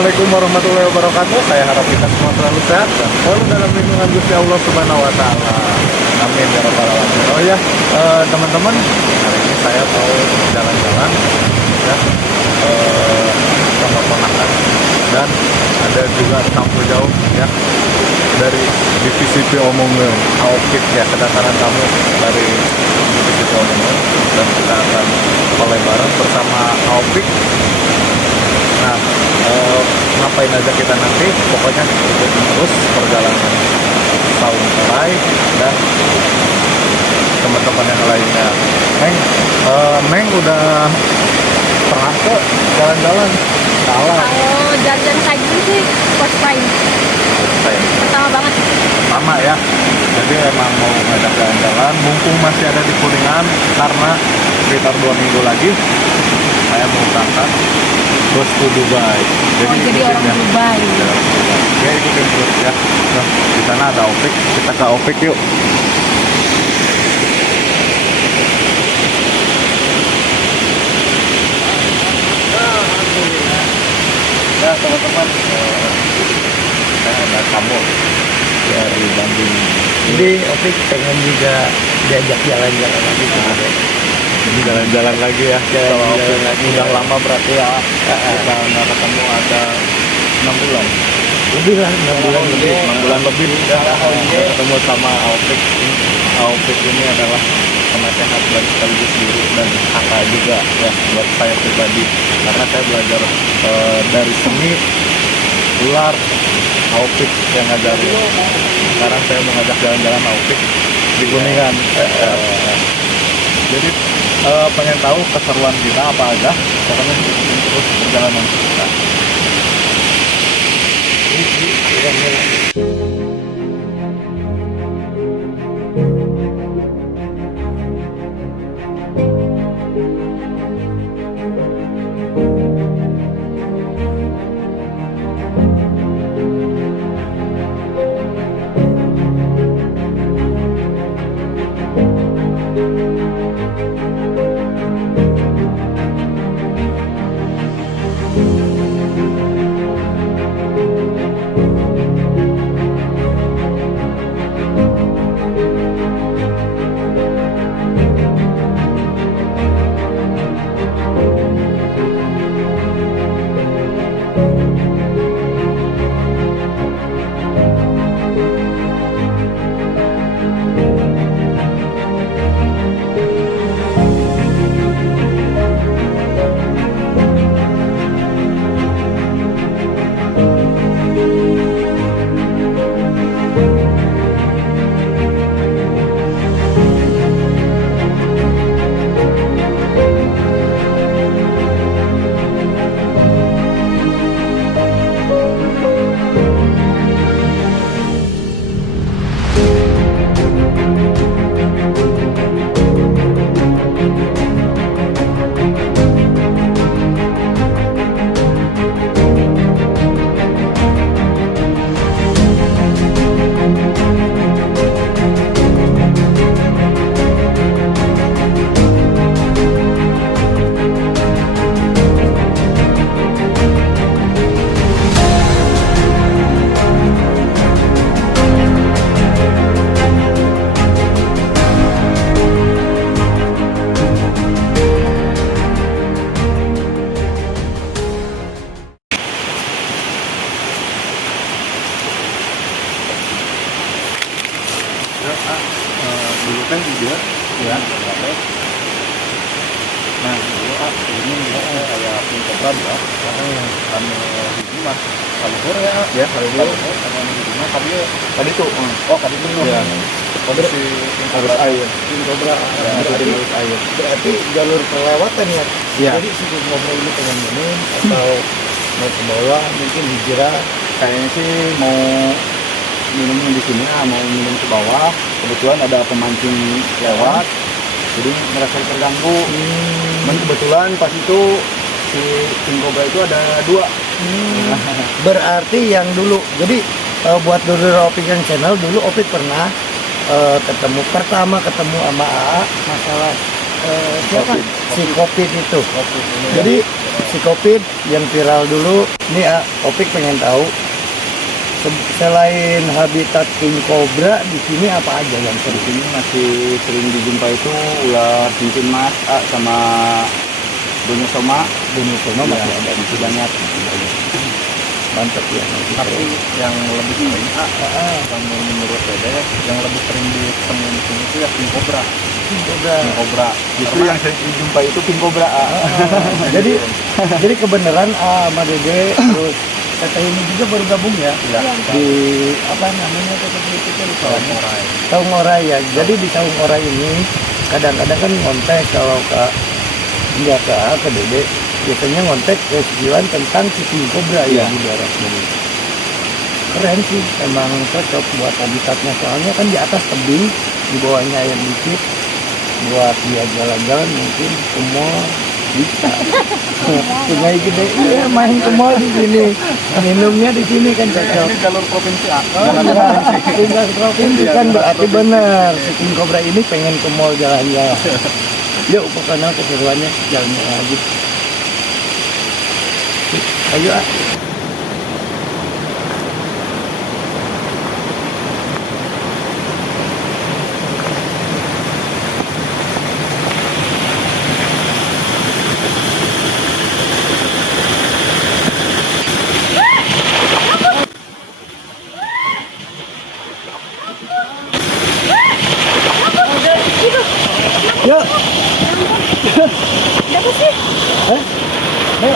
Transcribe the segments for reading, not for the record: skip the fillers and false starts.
Assalamualaikum warahmatullahi wabarakatuh. Saya harap kita semua selalu sehat dan selalu dalam lindungan Gusti Allah Subhanahu wa taala. Amin ya rabbal alamin. Oh ya, teman-teman, hari ini saya mau jalan-jalan ya sama ponakan dan ada juga tamu jauh ya dari divisi Omongen Aopik ya, kedatangan tamu dari divisi Omongen dan kita akan mulai bareng bersama Aopik. Nah, ngapain aja kita nanti, pokoknya ikutin terus perjalanan Saunterai dan teman-teman yang lainnya. Neng udah pernah ke jalan-jalan? Salah. Kalau jalan-jalan kayak gini sih first time. Pertama banget. Sama ya. Jadi emang mau ngajak jalan-jalan, mumpung masih ada di Kuningan karena sekitar 2 minggu lagi saya mau berangkat terus ke Dubai. Jadi orang ya. Dubai. Ya ikutin terus ya. Nah, di sana ada Opik, kita ke Opik yuk. Ya teman-teman, saya ada tamu dari Bandung. Jadi Opik pengen juga diajak jalan-jalan lagi Ini jalan-jalan lagi ya. Jalan-jalan lagi. Udah lama berarti ya. Kita nggak ketemu ada 6 bulan. lebih lah 6 bulan lebih. 6 bulan lebih. Kita ketemu sama Aopik. Aopik ini adalah penasehat dan sekaligus guru dan kakak juga ya buat saya pribadi. Karena saya belajar dari seni ular Aopik yang ngajarin. Sekarang saya mau ngajak jalan-jalan Aopik di Kuningan. Jadi pengen tahu keseruan kita apa aja, pokoknya ikutin terus perjalanan kita. Dulu kan juga ya, nah dulu ini kayak pin program ya, karena yang kami ini mas kalau ya kalau sama kami tadi tuh tadi tuh ya kondisi arus air pin program arus air Berarti jalur perlewatan ya. Iya. Jadi si ngobrol ini pengen minum atau mau ke bawah mungkin hijrah. kayaknya sih mau minum di sini, mau minum ke bawah, kebetulan ada pemancing lewat, jadi merasa terganggu. Dan kebetulan pas itu si King Cobra itu ada 2. Berarti yang dulu. Jadi buat dulu Opik yang channel dulu Opik pernah ketemu sama AA masalah siapa? Covid. Si Covid itu. Covid ini. Jadi si Covid yang viral dulu, ini Opik pengen tahu selain habitat king cobra di sini apa aja yang Di sering? sini masih sering dijumpai itu ular cincin mas sama bunyi soma. Bunyi sono Iya, masih ada. masih banyak. Mantap ya. Tapi yang lebih sering yang menurut Dede yang lebih sering ditemuin di sini itu ya king cobra. King cobra. King cobra. Justru yang sering dijumpai itu king cobra. jadi jadi kebenaran sama Dede terus Teteh ini juga baru gabung ya Iya. di apa namanya Teteh itu Saung Orai. Saung Orai ya. Jadi di Saung Orai ini kadang-kadang kan ngontek kalau ke Dede biasanya ngontek ke Siwan tentang si king cobra ya Iya. di daerah sini. Keren sih, emang cocok buat habitatnya soalnya kan di atas tebing, di bawahnya air dikit, buat dia jalan-jalan mungkin ke mall bisa. Sungai gede, iya main ke mall di sini, minumnya di sini kan cocok. Ini jalur provinsi A. Tinggal provinsi kan berarti benar. Si king cobra ini pengen ke mall jalan-jalan. Yuk pokoknya keseruannya jalan lagi. Ayo Yuk. Dapat sih. Eh? Ayo.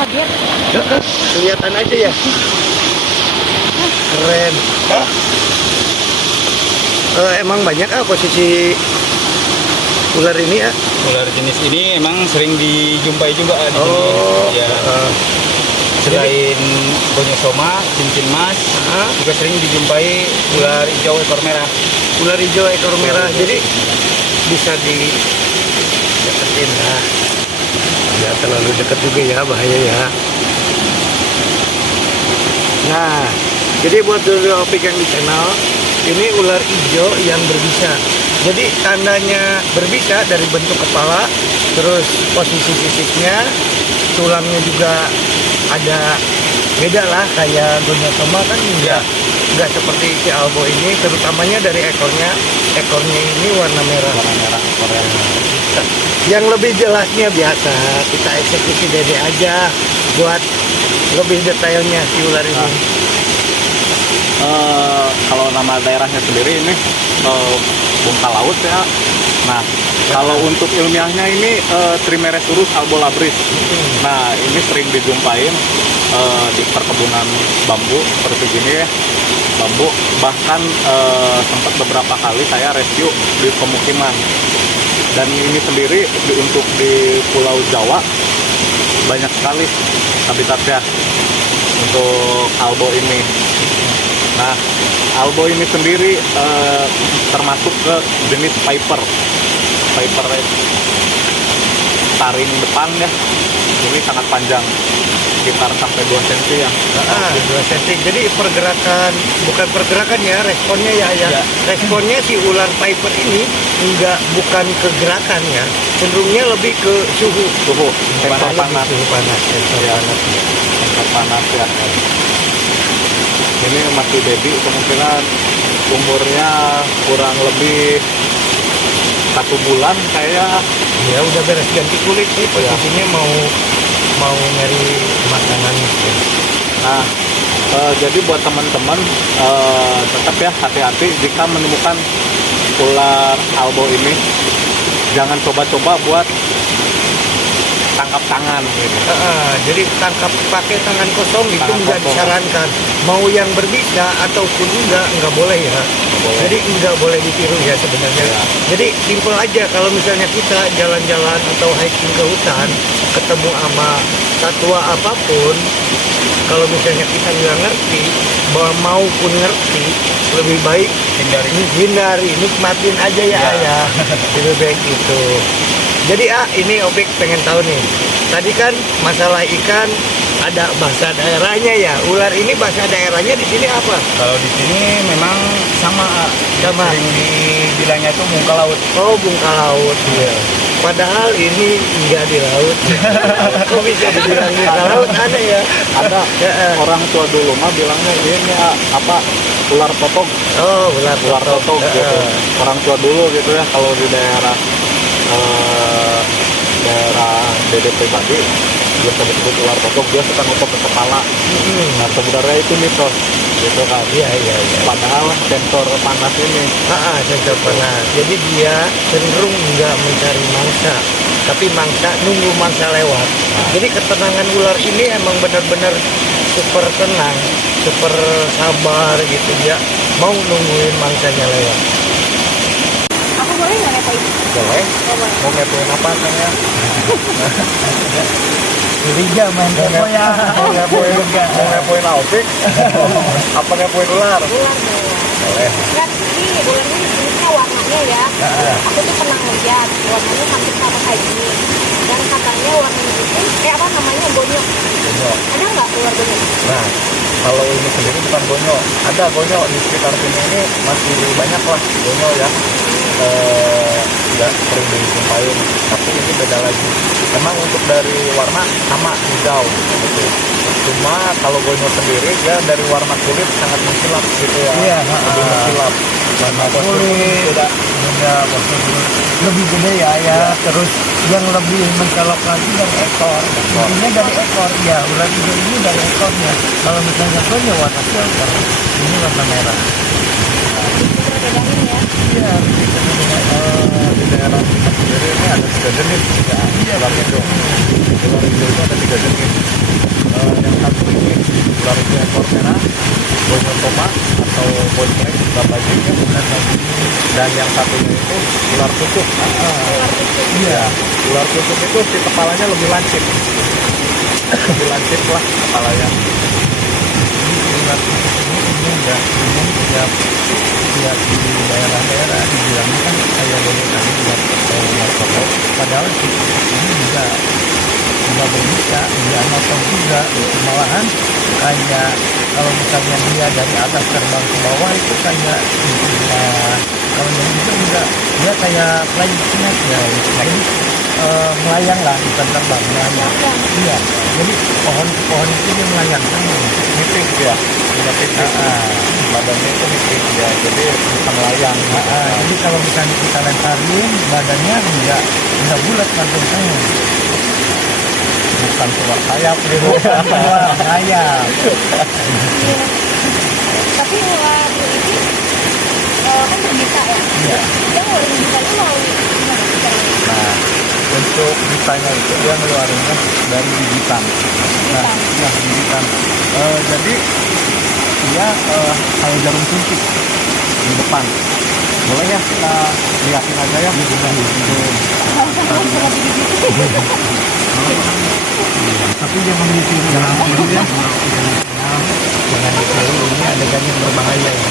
Kaget. Kelihatan aja ya. Keren. Emang banyak posisi ular ini ya. Ular jenis ini emang sering dijumpai juga di Oh. sini. Ya. Selain bonyosoma, cincin mas, juga sering dijumpai ular hijau ekor merah. Ular hijau ekor merah. Jadi bisa di deketin lah. Ya terlalu dekat juga ya, bahaya ya. Nah, jadi buat dulu Opik yang di channel, ini ular hijau yang berbisa. Jadi tandanya berbisa dari bentuk kepala, terus posisi sisiknya, tulangnya juga ada beda lah, kayak gonyosoma kan nggak seperti si albo ini, terutamanya dari ekornya. Ekornya ini warna merah. Yang lebih jelasnya biasa kita eksekusi Dede aja buat lebih detailnya si ular ini. Kalau nama daerahnya sendiri ini bungka laut ya. Nah, kalau untuk ilmiahnya ini Trimeresurus albolabris. Nah, ini sering dijumpain di perkebunan bambu seperti gini ya, bambu. Bahkan sempat beberapa kali saya rescue di pemukiman. Dan ini sendiri untuk di Pulau Jawa banyak sekali habitatnya untuk albo ini. Nah, albo ini sendiri termasuk ke jenis Piper taring depan ya. Ini sangat panjang, sekitar sampai 2 cm ya. 2 cm. Jadi bukan pergerakan ya, responnya ya. Responnya si ular Piper ini bukan ke gerakan ya, cenderungnya lebih ke suhu. Sensor panas. Suhu panas. Sensor panas ya. Ini masih baby, kemungkinan umurnya kurang lebih 1 bulan kayak. Ya udah beres ganti kulit sih, posisinya mau nyari makanan. Nah, jadi buat teman-teman tetap ya hati-hati jika menemukan ular albo ini. Jangan coba-coba buat tangkap tangan gitu. Jadi tangkap pakai tangan kosong itu Tangan nggak kosong. disarankan. Mau yang berbisa ataupun nggak boleh ya. boleh. Jadi nggak boleh ditiru ya sebenarnya. Ya. Jadi simpel aja kalau misalnya kita jalan-jalan atau hiking ke hutan, ketemu sama satwa apapun, kalau misalnya kita nggak ngerti, maupun ngerti, lebih baik hindari, nikmatin aja ya, Ya. lebih baik itu. Jadi ini Opik pengen tahu nih. Tadi kan masalah ikan ada bahasa daerahnya ya. Ular ini bahasa daerahnya di sini apa? Kalau di sini memang sama, Sama. sering dibilangnya itu muka laut. Oh, bungka laut ya. Padahal ini nggak di laut. Kok bisa dibilang bungka laut? Aneh ya. Ada orang tua dulu mah bilangnya ini apa ular totog, Oh, ular ular totog gitu. Orang tua dulu gitu ya kalau di daerah daerah Dede pribadi biasa disebut ular totog, dia suka nutup ke kepala. Nah sebenarnya itu mitos gitu kan. Iya. Padahal sensor panas ini Sensor panas. Jadi dia cenderung nggak mencari mangsa, tapi mangsa nunggu mangsa lewat. Jadi ketenangan ular ini emang benar-benar super tenang, super sabar gitu ya. Mau nungguin mangsanya lewat. Aku boleh nggak ngepoin? boleh. Oh, boleh. Mau ngepoin apa kan ya? Curiga main kepo ya. Mau ngepoin Aupik? Apa ngepoin ular? Ular dong. Boleh. Lihat ini ularnya jenisnya warnanya ya. Aku tuh pernah ngeliat warnanya hampir sama kayak gini. Dan katanya warnanya itu apa namanya gonyok. Gonyo. Ada nggak ular gonyok? Nah, kalau ini sendiri bukan gonyo. Ada gonyo di sekitar sini ini masih banyak lah gonyo ya. Nggak sering dijumpain, tapi ini beda lagi. Memang untuk dari warna sama hijau gitu. Cuma kalau gonyo sendiri ya dari warna kulit sangat mengkilap gitu ya. Iya, lebih mengkilap. Warna Kulit tidak beda, lebih gede ya. Terus yang lebih mencolok lagi dari ekor. Intinya dari ekor ya. Ular hijau ini dari ekornya. Kalau misalnya punya warna silver, ini warna merah. Perbedaannya ya. Iya. di daerah kita sendiri ini ada 3 jenis ya. Ular hijau. Ular hijau itu ada 3 jenis. Yang satu ini ular hijau ekor merah, gonyo soma atau bonceng bajing ya, dan yang satunya itu ular tusuk. Iya, ular tusuk itu si kepalanya lebih lancip, lebih lancip lah kepalanya. Ular tusuk ini enggak umum tiap di daerah-daerah dibilangnya kan kayak boleh tadi ular totog. Padahal si tusuk ini juga berbisa, dia notong juga. Malahan kayak kalau misalnya dia dari atas terbang ke bawah itu kayak kalau yang itu enggak, dia kayak flying snake ya. Jadi melayang lah, bukan terbang, melayang. Iya, jadi pohon itu dia melayang kan. Nipis ya, punya tipis. Badannya itu nipis ya, jadi bisa melayang. Jadi kalau misalnya kita lemparin badannya enggak bulat panjangnya. Bukan cuma sayap gitu. Sayap. Tapi ular ini kan berbisa ya. Iya. Dia ngeluarin bisanya melalui gimana caranya? Nah, untuk bisanya itu dia ngeluarinnya dari gigitan. Nah, ya gigitan. Jadi dia kayak jarum suntik di depan. Boleh ya kita liatin aja ya. Tapi jangan ditiru ya. Jangan ditiru, ini adegan yang berbahaya ya.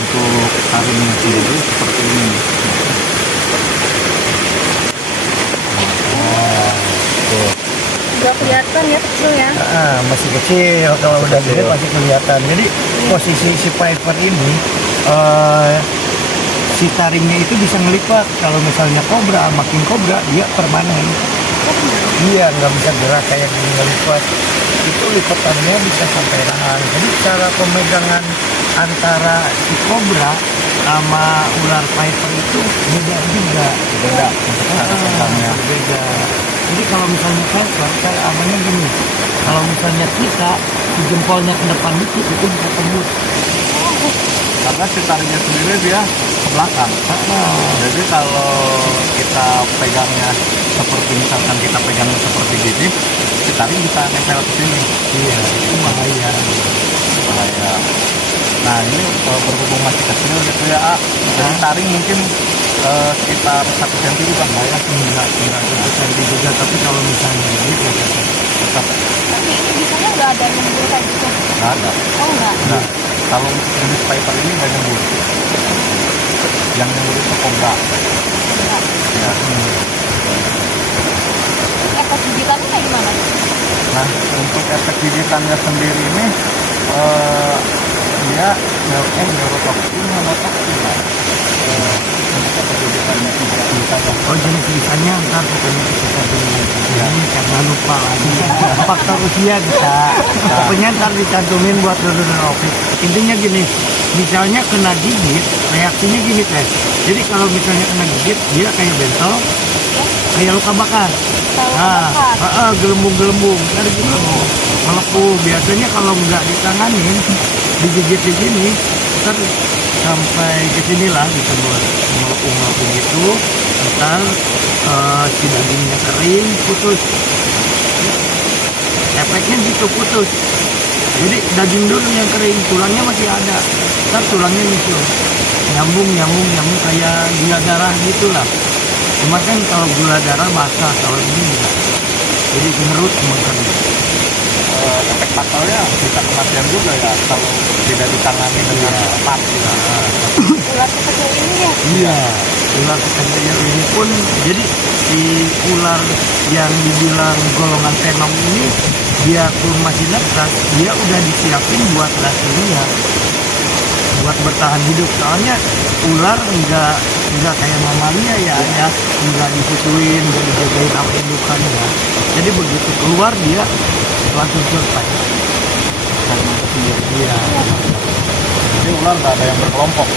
Untuk taringnya sendiri seperti ini. Udah kelihatan ya kecil ya. Masih kecil, kalau udah gede masih kelihatan. Jadi posisi si Piper ini si taringnya itu bisa ngelipat. Kalau misalnya kobra, makin kobra dia permanen. Iya, nggak bisa gerak kayak gini ngelipat. Itu lipatannya bisa sampai rahang. Jadi cara pemegangan antara si kobra sama ular viper itu beda juga. Beda untuk cara pegangnya. Beda. Jadi kalau misalnya viper, cara amannya gini. Kalau misalnya kita si jempolnya ke depan dikit itu bisa tembus. Karena si taringnya sendiri dia ke belakang. Jadi kalau kita pegangnya seperti misalkan kita pegangnya seperti gini, si taring bisa nempel ke sini. Iya, itu bahaya. Bahaya. Nah ini berhubung masih kecil gitu ya, jadi taring mungkin sekitar 1 cm juga nggak ya? Enggak 1 cm juga, tapi kalau misalnya ini ya Tetap Tapi ini biasanya nggak ada nyembur kayak gitu. nggak ada. Oh enggak. Nah, kalau jenis viper ini nggak nyembur. Yang nyembur itu kobra. Enggak. Ya. Terus efek gigitannya kayak gimana? Nah, untuk efek gigitannya sendiri ini dia neurotoxin lah. Untuk efek gigitannya tidak bisa ya. oh jenis tulisannya ntar pokoknya kita dulu ini karena lupa lagi faktor usia bisa pokoknya ntar dicantumin buat dulu Opik. Intinya gini, misalnya kena gigit reaksinya gini teh, jadi kalau misalnya kena gigit dia kayak bentol, kayak luka bakar. Kalau Gelembung-gelembung kan gitu, melepuh. Biasanya kalau nggak ditanganin digigit di sini ntar sampai ke sini lah bisa melepuh gitu, ntar si dagingnya kering putus, efeknya gitu putus. Jadi daging dulu yang kering, tulangnya masih ada, ntar tulangnya nyusul nyambung kayak gula darah gitulah. Cuma kan kalau gula darah basah, kalau ini enggak. Jadi ngerut semua kering. Efek fatalnya bisa kematian juga ya kalau tidak ditangani dengan tepat. ular sekecil ini ya. Iya, ular kecil ini pun jadi si ular yang dibilang golongan tenong ini dia pun masih netas, dia udah disiapin buat rasanya, buat bertahan hidup. Soalnya ular enggak kayak mamalia ya, enggak disusuin, enggak dijagain apa indukannya. Jadi begitu keluar dia langsung selesai. Iya. Jadi ular nggak ada yang berkelompok.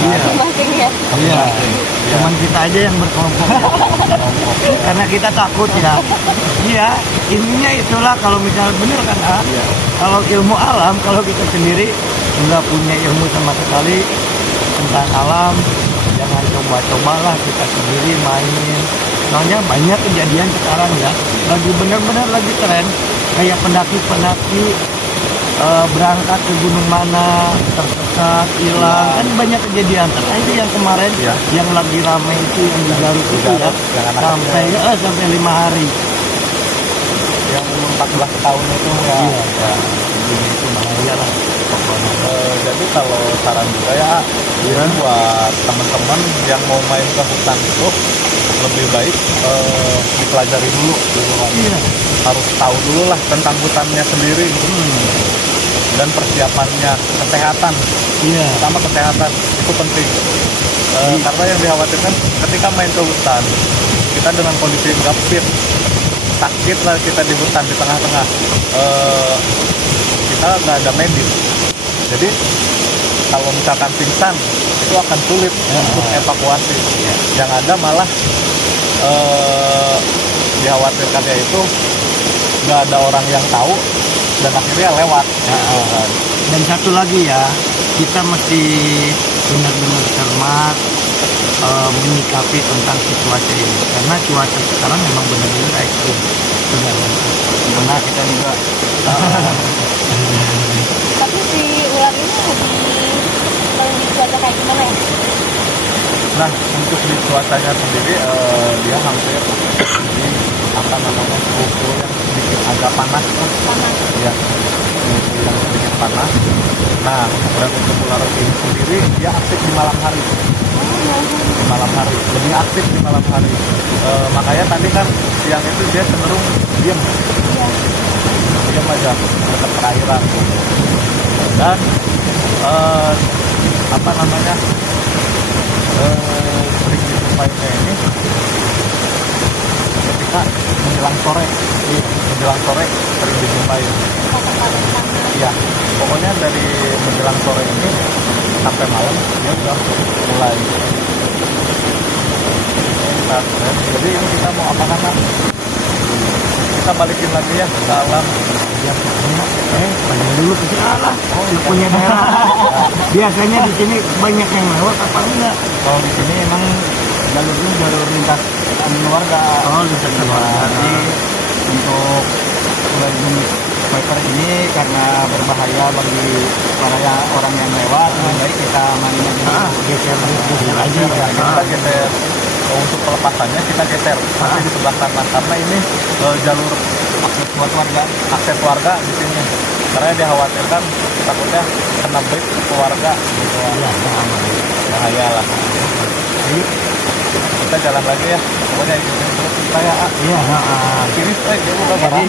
Iya. Masing ya. Iya. Iya. Cuman kita aja yang berkelompok. Karena kita takut ya. Iya, intinya itulah kalau misalnya bener kan ah. Kalau ilmu alam, kalau kita sendiri nggak punya ilmu sama sekali tentang alam, jangan coba-cobalah kita sendiri mainin. Soalnya banyak kejadian sekarang ya, lagi benar-benar lagi tren kayak pendaki-pendaki berangkat ke gunung mana tersesat hilang, kan banyak kejadian. Terakhir yang kemarin yang lagi ramai itu yang di Garut itu ya, sampai 5 hari. Yang umur 14 tahun itu ya. Iya. Itu bahaya lah. Jadi kalau saran juga ya, buat teman-teman yang mau main ke hutan itu lebih baik dipelajari dulu kan. Iya. Harus tahu dulu lah tentang hutannya sendiri. Dan persiapannya, kesehatan. Iya. Pertama kesehatan itu penting. Karena yang dikhawatirkan ketika main ke hutan, kita dengan kondisi nggak fit, sakit lah kita di hutan di tengah-tengah, kita nggak ada medis. Jadi kalau misalkan pingsan itu akan sulit untuk evakuasi. Yang ada malah dikhawatirkannya itu nggak ada orang yang tahu dan akhirnya lewat. Dan satu lagi ya, kita mesti benar-benar cermat menyikapi tentang situasi ini, karena cuaca sekarang memang benar-benar ekstrim. Karena kita juga Tapi si ular ini lebih di cuaca kayak gimana ya? nah untuk di cuacanya sendiri dia hampir di apa namanya suhu yang sedikit agak panas tuh. Panas. Ya, suhu yang sedikit panas. Nah, dan untuk ular ini sendiri dia aktif di malam hari. Di malam hari, lebih aktif di malam hari. Makanya tadi kan siang itu dia cenderung diam. Iya. Diam aja dekat perairan. Dan apa namanya sering dijumpai ini ketika menjelang sore sering dijumpai. Panas. Ya, pokoknya dari menjelang sore ini sampai malam dia udah mulai. Bentar, ya. Jadi ini kita mau apa kan? Kita balikin lagi ya ke alam. Banyak dulu ke salah. Oh, lu punya daerah. Biasanya di sini banyak yang lewat apa enggak? Kalau di sini emang jalurnya jalur lintas warga. Oh, lintas keluarga. Jadi untuk ular jenis viper ini karena berbahaya bagi para orang yang lewat, lebih baik kita amanin aja. Geser aja Ya, ya. kita geser. Untuk pelepasannya kita geser nanti di sebelah kanan karena ini jalur akses buat warga, akses warga di sini. Karena dikhawatirkan takutnya kena break ke warga gitu. Iya, aman. Bahaya lah. Ayo. Kita jalan lagi ya. Pokoknya ikutin terus kita ya. Iya, Kiri straight dia udah barang.